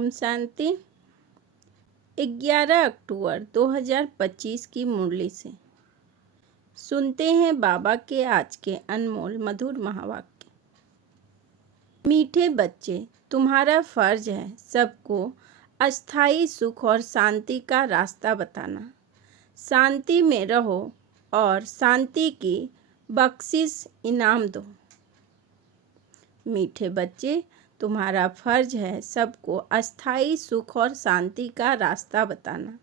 ओम शांति। 11 अक्टूबर 2025 की मुरली से सुनते हैं बाबा के आज के अनमोल मधुर महावाक्य। मीठे बच्चे, तुम्हारा फर्ज है सबको अस्थाई सुख और शांति का रास्ता बताना। शांति में रहो और शांति की बख्शिश इनाम दो। मीठे बच्चे, तुम्हारा फर्ज है सबको अस्थाई सुख और शांति का रास्ता बताना।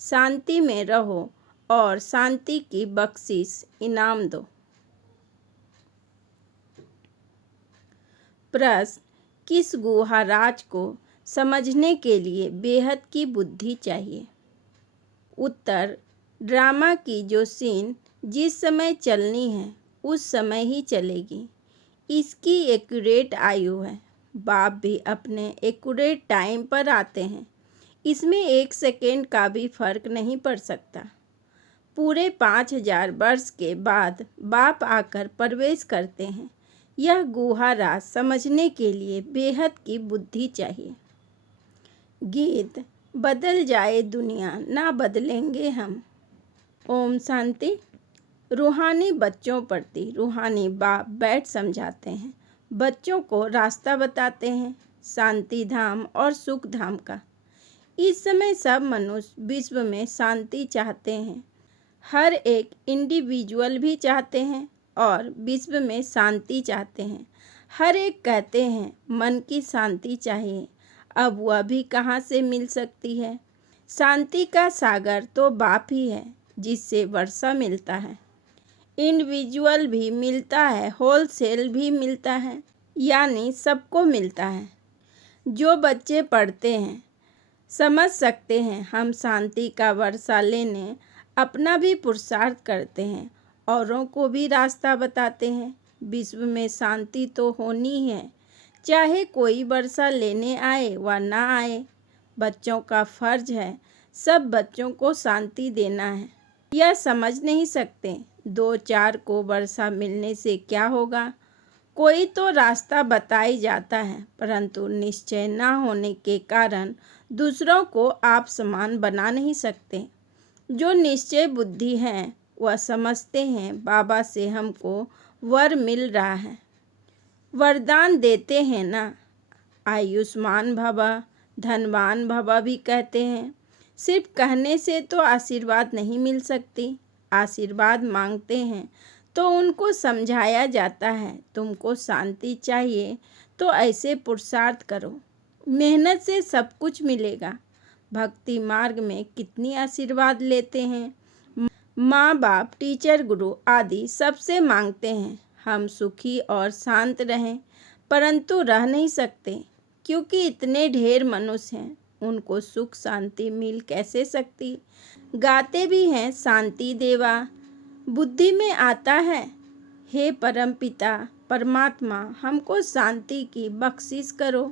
शांति में रहो और शांति की बख्शिश इनाम दो। प्रश्न: किस गुहा राज को समझने के लिए बेहद की बुद्धि चाहिए? उत्तर: ड्रामा की जो सीन जिस समय चलनी है उस समय ही चलेगी। इसकी एक्यूरेट आयु है। बाप भी अपने एक्यूरेट टाइम पर आते हैं। इसमें 1 सेकेंड का भी फर्क नहीं पड़ सकता। पूरे 5000 वर्ष के बाद बाप आकर प्रवेश करते हैं। यह गुहा राज समझने के लिए बेहद की बुद्धि चाहिए। गीत: बदल जाए दुनिया ना बदलेंगे हम। ओम शांति। रूहानी बच्चों प्रति रूहानी बाप बैठ समझाते हैं, बच्चों को रास्ता बताते हैं शांति धाम और सुख धाम का। इस समय सब मनुष्य विश्व में शांति चाहते हैं। हर एक इंडिविजुअल भी चाहते हैं और विश्व में शांति चाहते हैं। हर एक कहते हैं मन की शांति चाहिए। अब वह भी कहाँ से मिल सकती है? शांति का सागर तो बाप ही है जिससे वर्षा मिलता है। इंडिविजुअल भी मिलता है, होलसेल भी मिलता है, यानी सबको मिलता है। जो बच्चे पढ़ते हैं समझ सकते हैं हम शांति का वर्षा लेने अपना भी पुरुषार्थ करते हैं, औरों को भी रास्ता बताते हैं। विश्व में शांति तो होनी है, चाहे कोई वर्षा लेने आए व ना आए। बच्चों का फर्ज है सब बच्चों को शांति देना है। यह समझ नहीं सकते 2-4 को वर्षा मिलने से क्या होगा। कोई तो रास्ता बताई जाता है, परंतु निश्चय ना होने के कारण दूसरों को आप समान बना नहीं सकते। जो निश्चय बुद्धि है वह समझते हैं बाबा से हमको वर मिल रहा है। वरदान देते हैं ना, आयुष्मान भव, धनवान भव भी कहते हैं। सिर्फ कहने से तो आशीर्वाद नहीं मिल सकती। आशीर्वाद मांगते हैं तो उनको समझाया जाता है तुमको शांति चाहिए तो ऐसे पुरुषार्थ करो, मेहनत से सब कुछ मिलेगा। भक्ति मार्ग में कितनी आशीर्वाद लेते हैं। माँ बाप, टीचर, गुरु आदि सबसे मांगते हैं हम सुखी और शांत रहें, परंतु रह नहीं सकते क्योंकि इतने ढेर मनुष्य हैं। उनको सुख शांति मिल कैसे सकती? गाते भी हैं शांति देवा, बुद्धि में आता है हे परम पिता परमात्मा हमको शांति की बख्शिश करो।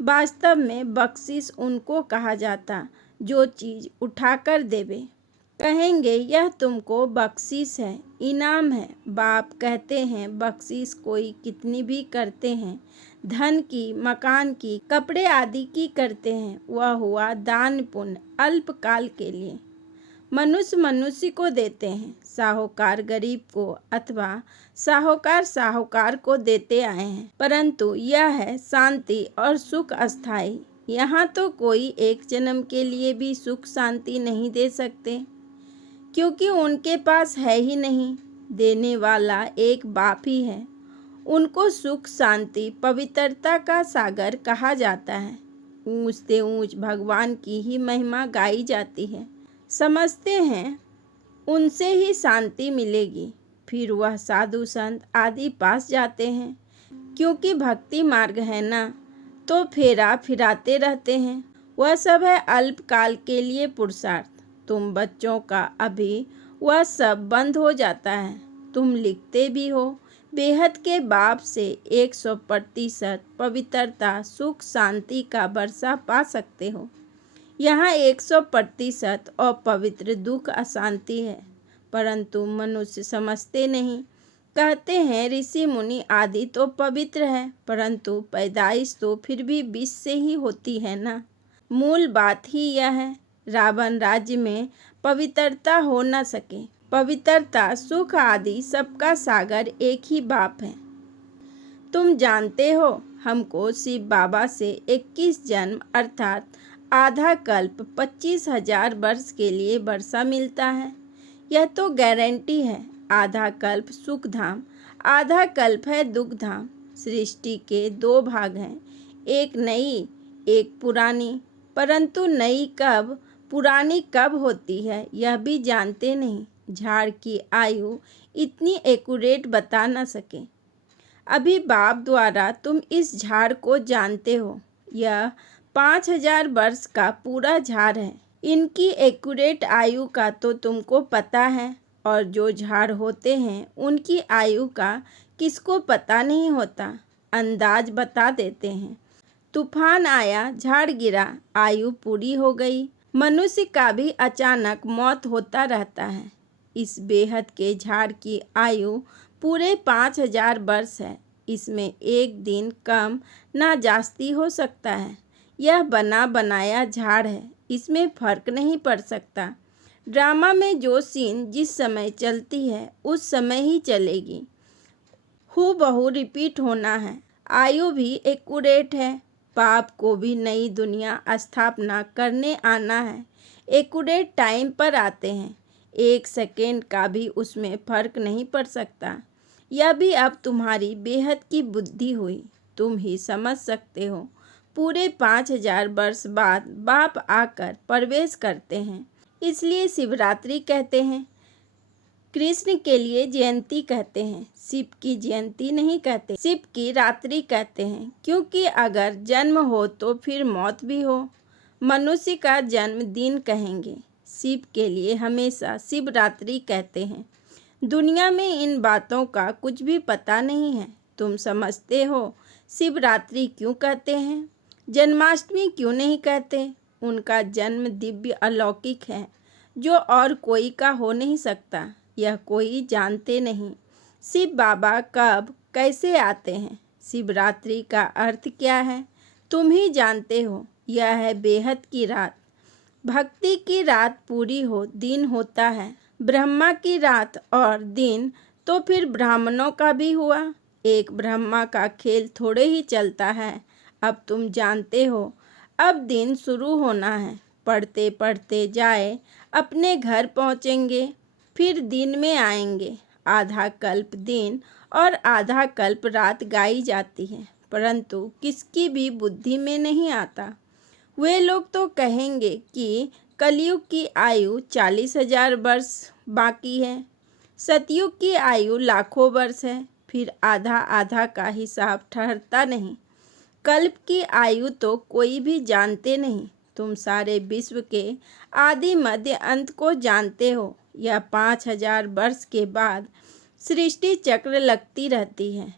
वास्तव में बख्शिश उनको कहा जाता जो चीज़ उठाकर देवे। कहेंगे यह तुमको बख्शिश है, इनाम है। बाप कहते हैं बख्शिश कोई कितनी भी करते हैं, धन की, मकान की, कपड़े आदि की करते हैं, वह हुआ दान पुण्य अल्पकाल के लिए। मनुष्य मनुष्य को देते हैं, साहूकार गरीब को अथवा साहूकार साहूकार को देते आए हैं, परंतु यह है शांति और सुख अस्थाई। यहाँ तो कोई एक जन्म के लिए भी सुख शांति नहीं दे सकते क्योंकि उनके पास है ही नहीं। देने वाला एक बाप ही है। उनको सुख शांति पवित्रता का सागर कहा जाता है। ऊंच से ऊंच भगवान की ही महिमा गाई जाती है। समझते हैं उनसे ही शांति मिलेगी, फिर वह साधु संत आदि पास जाते हैं क्योंकि भक्ति मार्ग है ना, तो फेरा फिराते रहते हैं। वह सब है अल्पकाल के लिए पुरुषार्थ। तुम बच्चों का अभी वह सब बंद हो जाता है। तुम लिखते भी हो बेहद के बाप से 100% पवित्रता सुख शांति का वर्षा पा सकते हो। यहाँ 100% अपवित्र दुख अशांति है, परंतु मनुष्य समझते नहीं। कहते हैं ऋषि मुनि आदि तो पवित्र है, परंतु पैदाइश तो फिर भी विष से ही होती है ना। मूल बात ही यह है, रावण राज्य में पवित्रता हो न सके। पवित्रता, सुख आदि सबका सागर एक ही बाप है। तुम जानते हो, हमको शिव बाबा से 21 जन्म अर्थात आधा कल्प 25,000 वर्ष के लिए वर्षा मिलता है। यह तो गारंटी है। आधा कल्प सुख धाम, आधा कल्प है दुख धाम। सृष्टि के दो भाग हैं, एक नई एक पुरानी। परंतु नई कब पुरानी कब होती है यह भी जानते नहीं। झाड़ की आयु इतनी एक्यूरेट बता न सके। अभी बाप द्वारा तुम इस झाड़ को जानते हो। यह 5,000 वर्ष का पूरा झाड़ है। इनकी एक्यूरेट आयु का तो तुमको पता है, और जो झाड़ होते हैं उनकी आयु का किसको पता नहीं होता, अंदाज बता देते हैं। तूफान आया, झाड़ गिरा, आयु पूरी हो गई। मनुष्य का भी अचानक मौत होता रहता है। इस बेहद के झाड़ की आयु पूरे 5,000 वर्ष है। इसमें एक दिन कम ना जास्ती हो सकता है। यह बना बनाया झाड़ है, इसमें फर्क नहीं पड़ सकता। ड्रामा में जो सीन जिस समय चलती है उस समय ही चलेगी, हूबहू रिपीट होना है। आयु भी एक्यूरेट है। पाप को भी नई दुनिया स्थापना करने आना है। एक्यूरेट टाइम पर आते हैं, 1 सेकेंड का भी उसमें फर्क नहीं पड़ सकता। यह भी अब तुम्हारी बेहद की बुद्धि हुई, तुम ही समझ सकते हो। पूरे 5,000 वर्ष बाद बाप आकर प्रवेश करते हैं, इसलिए शिवरात्रि कहते हैं। कृष्ण के लिए जयंती कहते हैं, शिव की जयंती नहीं कहते। शिव की रात्रि कहते हैं, क्योंकि अगर जन्म हो तो फिर मौत भी हो। मनुष्य का जन्म दिन कहेंगे। शिव के लिए हमेशा शिवरात्रि कहते हैं। दुनिया में इन बातों का कुछ भी पता नहीं है। तुम समझते हो शिवरात्रि क्यों कहते हैं, जन्माष्टमी क्यों नहीं कहते। उनका जन्म दिव्य अलौकिक है, जो और कोई का हो नहीं सकता। यह कोई जानते नहीं। शिव बाबा कब कैसे आते हैं, शिवरात्रि का अर्थ क्या है, तुम ही जानते हो। यह है बेहद की रात। भक्ति की रात पूरी हो दिन होता है। ब्रह्मा की रात और दिन तो फिर ब्राह्मणों का भी हुआ। एक ब्रह्मा का खेल थोड़े ही चलता है। अब तुम जानते हो, अब दिन शुरू होना है। पढ़ते पढ़ते जाए, अपने घर पहुँचेंगे, फिर दिन में आएंगे। आधा कल्प दिन और आधा कल्प रात गाई जाती है, परंतु किसकी भी बुद्धि में नहीं आता। वे लोग तो कहेंगे कि कलयुग की आयु 40,000 वर्ष बाकी है, सतयुग की आयु लाखों वर्ष है। फिर आधा आधा का हिसाब ठहरता नहीं। कल्प की आयु तो कोई भी जानते नहीं। तुम सारे विश्व के आदि मध्य अंत को जानते हो। यह 5,000 वर्ष के बाद सृष्टि चक्र लगती रहती है।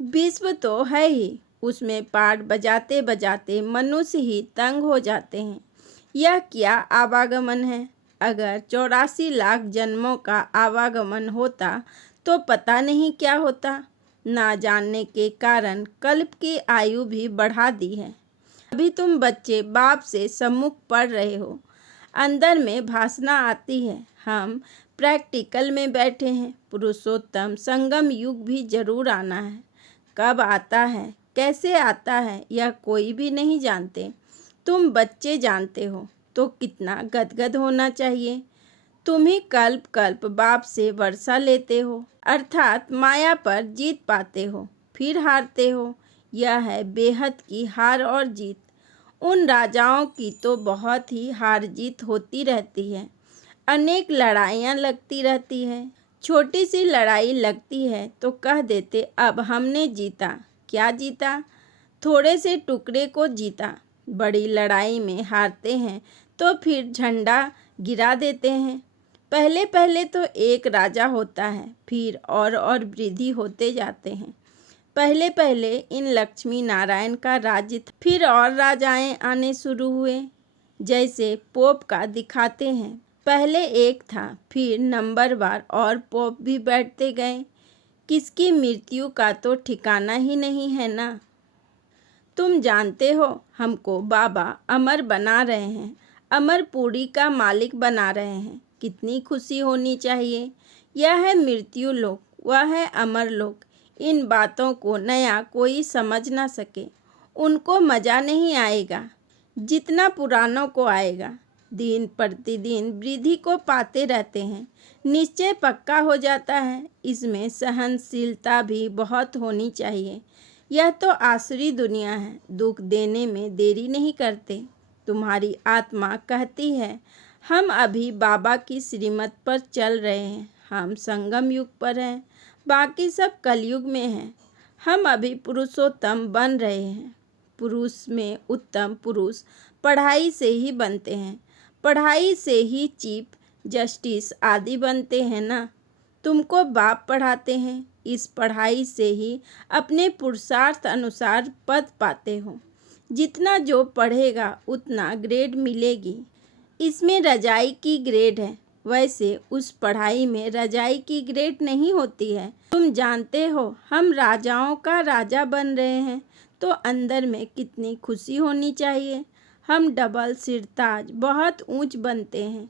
विश्व तो है ही, उसमें पाठ बजाते बजाते मनुष्य ही तंग हो जाते हैं। यह क्या आवागमन है। अगर 84 लाख जन्मों का आवागमन होता तो पता नहीं क्या होता। ना जानने के कारण कल्प की आयु भी बढ़ा दी है। अभी तुम बच्चे बाप से सम्मुख पढ़ रहे हो, अंदर में भाषणा आती है। हम प्रैक्टिकल में बैठे हैं। पुरुषोत्तम संगम युग भी जरूर आना है। कब आता है, कैसे आता है, यह कोई भी नहीं जानते। तुम बच्चे जानते हो तो कितना गदगद होना चाहिए। तुम ही कल्प कल्प बाप से वर्षा लेते हो, अर्थात माया पर जीत पाते हो, फिर हारते हो। यह है बेहद की हार और जीत। उन राजाओं की तो बहुत ही हार जीत होती रहती है। अनेक लड़ाइयाँ लगती रहती है। छोटी सी लड़ाई लगती है तो कह देते अब हमने जीता। क्या जीता, थोड़े से टुकड़े को जीता। बड़ी लड़ाई में हारते हैं तो फिर झंडा गिरा देते हैं। पहले पहले तो एक राजा होता है, फिर और वृद्धि होते जाते हैं। पहले पहले इन लक्ष्मी नारायण का राज्य था, फिर और राजाएं आने शुरू हुए। जैसे पोप का दिखाते हैं, पहले एक था, फिर नंबरवार और पोप भी बैठते गए। किसकी मृत्यु का तो ठिकाना ही नहीं है ना। तुम जानते हो, हमको बाबा अमर बना रहे हैं, अमरपुरी का मालिक बना रहे हैं। कितनी खुशी होनी चाहिए। यह है मृत्यु लोक, वह है अमर लोक। इन बातों को नया कोई समझ ना सके, उनको मज़ा नहीं आएगा जितना पुरानों को आएगा। दिन प्रतिदिन वृद्धि को पाते रहते हैं, निश्चय पक्का हो जाता है। इसमें सहनशीलता भी बहुत होनी चाहिए। यह तो आसुरी दुनिया है, दुख देने में देरी नहीं करते। तुम्हारी आत्मा कहती है, हम अभी बाबा की श्रीमत पर चल रहे हैं। हम संगम युग पर हैं, बाकी सब कलयुग में हैं। हम अभी पुरुषोत्तम बन रहे हैं। पुरुष में उत्तम पुरुष पढ़ाई से ही बनते हैं, पढ़ाई से ही चीफ जस्टिस आदि बनते हैं ना। तुमको बाप पढ़ाते हैं, इस पढ़ाई से ही अपने पुरुषार्थ अनुसार पद पाते हो। जितना जो पढ़ेगा उतना ग्रेड मिलेगी। इसमें रजाई की ग्रेड है, वैसे उस पढ़ाई में रजाई की ग्रेड नहीं होती है। तुम जानते हो, हम राजाओं का राजा बन रहे हैं, तो अंदर में कितनी खुशी होनी चाहिए। हम डबल सिरताज बहुत ऊंच बनते हैं।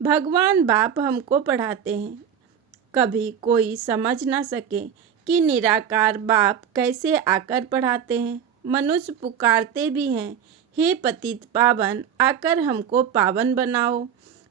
भगवान बाप हमको पढ़ाते हैं। कभी कोई समझ ना सके कि निराकार बाप कैसे आकर पढ़ाते हैं। मनुष्य पुकारते भी हैं, हे पतित पावन, आकर हमको पावन बनाओ।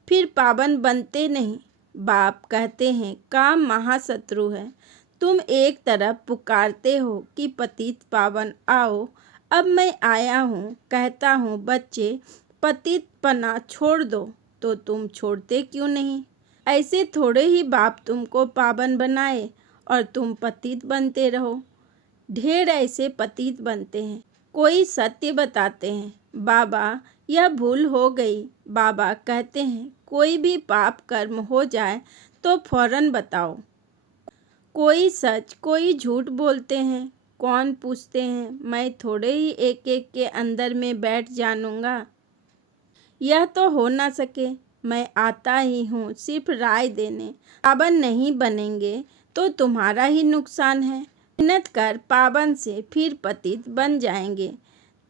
फिर पावन बनते नहीं। बाप कहते हैं, काम महाशत्रु है। तुम एक तरफ पुकारते हो कि पतित पावन आओ, अब मैं आया हूँ, कहता हूँ बच्चे पतित पना छोड़ दो, तो तुम छोड़ते क्यों नहीं। ऐसे थोड़े ही बाप तुमको पावन बनाए और तुम पतित बनते रहो। ढेर ऐसे पतित बनते हैं। कोई सत्य बताते हैं, बाबा यह भूल हो गई। बाबा कहते हैं, कोई भी पाप कर्म हो जाए तो फौरन बताओ। कोई सच कोई झूठ बोलते हैं, कौन पूछते हैं। मैं थोड़े ही एक एक के अंदर में बैठ जानूंगा। यह तो हो ना सके। मैं आता ही हूँ सिर्फ राय देने। पावन नहीं बनेंगे तो तुम्हारा ही नुकसान है। मेहनत कर पावन से फिर पतित बन जाएंगे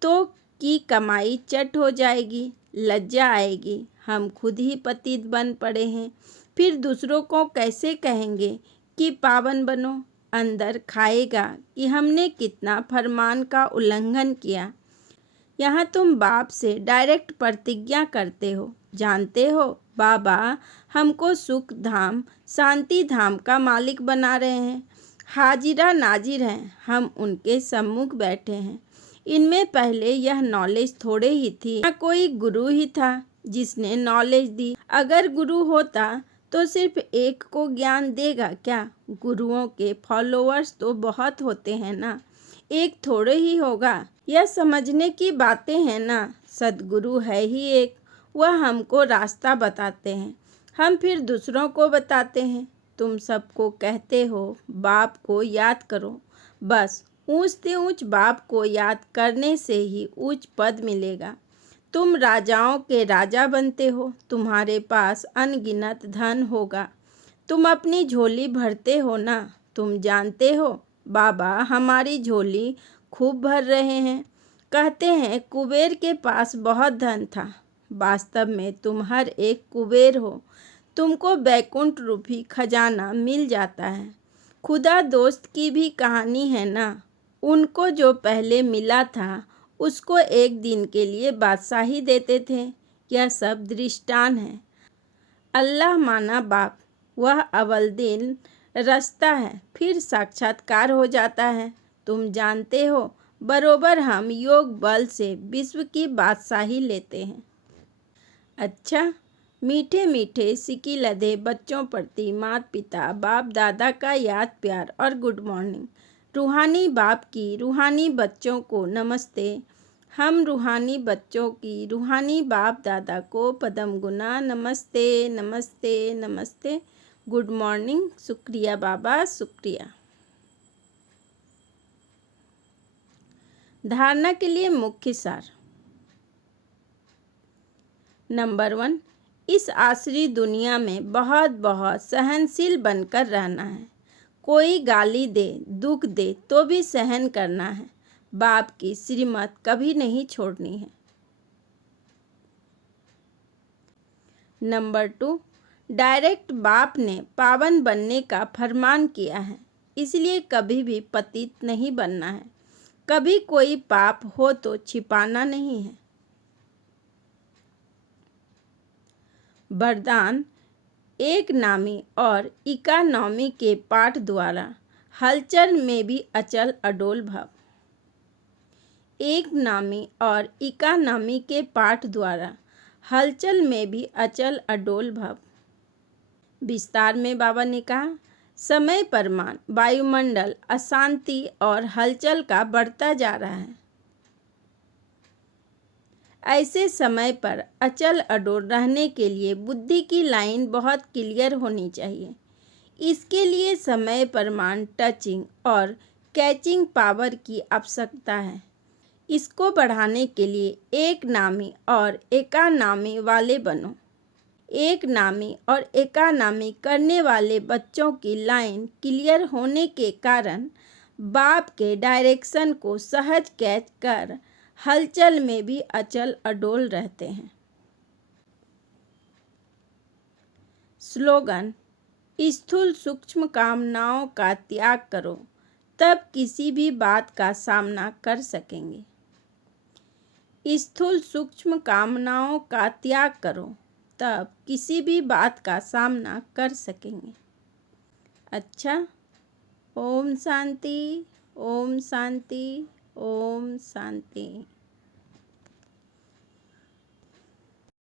तो की कमाई चट हो जाएगी, लज्जा आएगी। हम खुद ही पतित बन पड़े हैं, फिर दूसरों को कैसे कहेंगे कि पावन बनो। अंदर खाएगा कि हमने कितना फरमान का उल्लंघन किया। यहाँ तुम बाप से डायरेक्ट प्रतिज्ञा करते हो। जानते हो, बाबा हमको सुख धाम शांति धाम का मालिक बना रहे हैं। हाजिरा नाजिर हैं, हम उनके सम्मुख बैठे हैं। इनमें पहले यह नॉलेज थोड़े ही थी, या कोई गुरु ही था जिसने नॉलेज दी। अगर गुरु होता तो सिर्फ एक को ज्ञान देगा क्या। गुरुओं के फॉलोअर्स तो बहुत होते हैं ना, एक थोड़े ही होगा। यह समझने की बातें हैं ना। सद्गुरु है ही एक, वह हमको रास्ता बताते हैं, हम फिर दूसरों को बताते हैं। तुम सबको कहते हो बाप को याद करो। बस ऊंच से ऊंच बाप को याद करने से ही ऊंच पद मिलेगा। तुम राजाओं के राजा बनते हो, तुम्हारे पास अनगिनत धन होगा। तुम अपनी झोली भरते हो ना। तुम जानते हो, बाबा हमारी झोली खूब भर रहे हैं। कहते हैं कुबेर के पास बहुत धन था। वास्तव में तुम हर एक कुबेर हो। तुमको बैकुंठ रूपी खजाना मिल जाता है। खुदा दोस्त की भी कहानी है ना। उनको जो पहले मिला था उसको एक दिन के लिए बादशाही देते थे। यह सब दृष्टांत है। अल्लाह माना बाप, वह अव्वल दिन रास्ता है, फिर साक्षात्कार हो जाता है। तुम जानते हो, बरोबर हम योग बल से विश्व की बादशाही लेते हैं। अच्छा, मीठे मीठे सिकी लदे बच्चों प्रति माता पिता बाप दादा का याद प्यार और गुड मॉर्निंग। रूहानी बाप की रूहानी बच्चों को नमस्ते। हम रूहानी बच्चों की रूहानी बाप दादा को पदम गुना नमस्ते नमस्ते नमस्ते। Good morning. शुक्रिया बाबा, शुक्रिया। धारणा के लिए मुख्य सार। नंबर 1, इस आसरी दुनिया में बहुत बहुत सहनशील बनकर रहना है। कोई गाली दे, दुख दे तो भी सहन करना है। बाप की श्रीमत कभी नहीं छोड़नी है। नंबर 2, डायरेक्ट बाप ने पावन बनने का फरमान किया है, इसलिए कभी भी पतित नहीं बनना है। कभी कोई पाप हो तो छिपाना नहीं है। वरदान, एक नामी और इकानॉमी के पाठ द्वारा हलचल में भी अचल अडोल भव। एक नामी और इकानॉमी के पाठ द्वारा हलचल में भी अचल अडोल भव। विस्तार में बाबा ने कहा, समय परमान वायुमंडल अशांति और हलचल का बढ़ता जा रहा है। ऐसे समय पर अचल अडोल रहने के लिए बुद्धि की लाइन बहुत क्लियर होनी चाहिए। इसके लिए समय परमान टचिंग और कैचिंग पावर की आवश्यकता है। इसको बढ़ाने के लिए एक नामी और एकानामी वाले बनो। एक नामी और एकानामी करने वाले बच्चों की लाइन क्लियर होने के कारण बाप के डायरेक्शन को सहज कैच कर हलचल में भी अचल अडोल रहते हैं। स्लोगन, स्थूल सूक्ष्म कामनाओं का त्याग करो, तब किसी भी बात का सामना कर सकेंगे। स्थूल सूक्ष्म कामनाओं का त्याग करो, तब किसी भी बात का सामना कर सकेंगे। अच्छा, ओम शांति, ओम शांति, ओम शांति।